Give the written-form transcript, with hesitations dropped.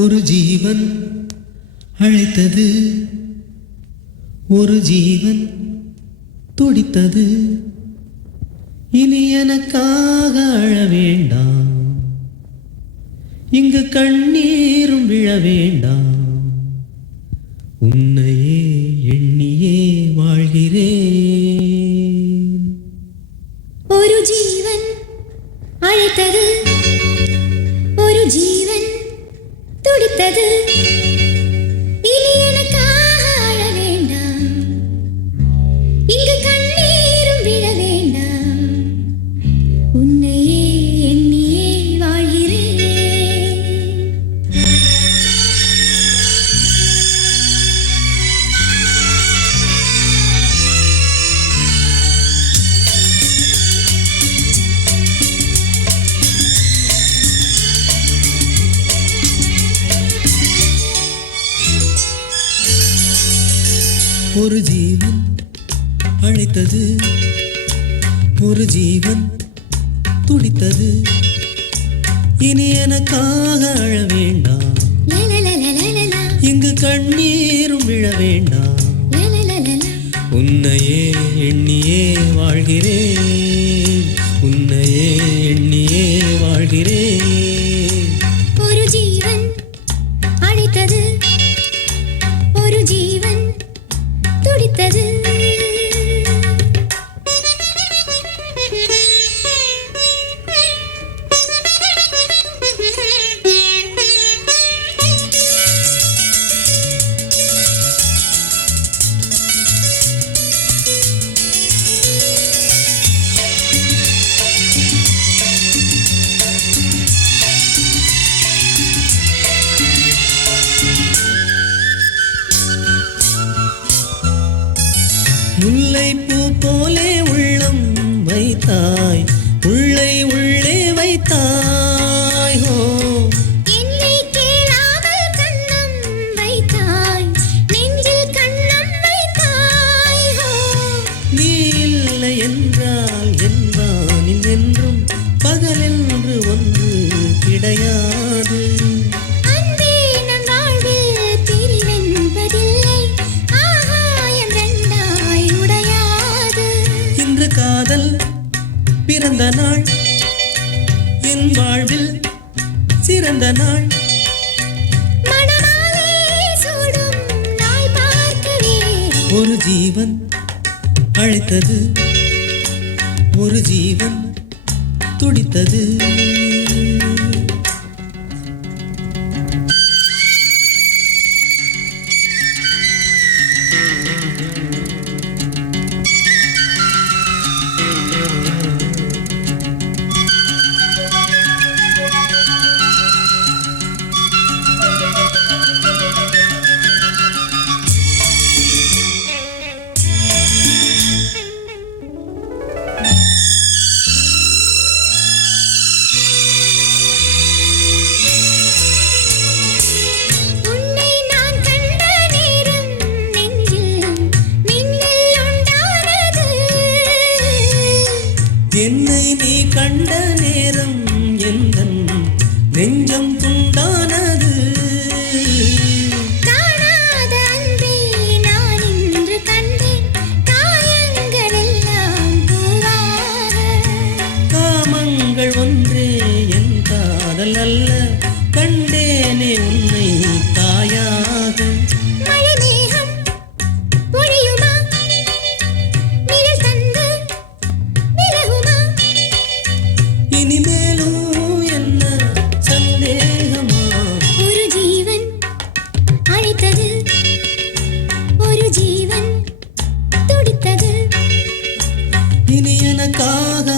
ஒரு ஜீவன் அழைத்தது, ஒரு ஜீவன் துடித்தது. இனி எனக்காக அழ வேண்டாம், இங்கு கண்ணீரும் விழ வேண்டாம். உன்னையே எண்ணியே வாழ்கிறேன். ஒரு ஜீவன் அழைத்தது, ஒரு ஜீவன் துடித்தது. இனி எனக்காக அழ வேண்டாம், இங்கு கண்ணீரும் விழ வேண்டாம். உன்னையே எண்ணியே வாழ்கிறேன். ஒரு ஜீவன் அழைத்தது, ஒரு ஜீவன் துடித்தது. இனி எனக்காக அழ வேண்டாம், இங்கு கண்ணீரும் விழ வேண்டாம். உன்னையே எண்ணியே வாழ்கிறேன், உன்னையே எண்ணியே வாழ்கிறேன். ஒரு ஜீவன் அழைத்தது, ஒரு ஜீவன் துடித்தது. முல்லைப்பூ போலே உள்ளம் வைத்தாய், உள்ளே உள்ளே வைத்தாய். ஹோ என்னை கேளாமல் கண்ணம் வைத்தாய், நெஞ்சில் கண்ணம் வைத்தாய். ஹோ நீ இல்லை என்றால் என் வானில் என்றும் பகலென்று ஒன்று கிடையாது. அன்பே நம் வாழ்வில் பிரிவென்பதில்லை, ஆகாயம் ரெண்டாய் உடையாது. இன்று காதல் பிறந்த நாள், என் வாழ்வில் சிறந்த நாள். மணமாலை சூடும் நாள் பார்க்கவே. ஒரு ஜீவன் அழைத்தது, ஒரு ஜீவன் துடித்தது. உன்னை நான் கண்ட நேரம் நெஞ்சில் மின்னல் உண்டானது. என்னை நீ கண்ட நேரம் எந்தன் நெஞ்சம் துண்டானது. காணாத அன்பை நான் இன்று கண்டேன், காயங்கள் எல்லாம் பூவாக. காமங்கள் ஒன்றே என் காதல் அல்ல, கண்டேனே உன்னை தாயாக. மழை மேகம் பொழியுமா, நிழல் தந்து விலகுமா. இனிமேலும் என்ன சந்தேகமா? ஒரு ஜீவன் அழைத்தது, ஒரு ஜீவன் துடித்தது. இனி எனக்காக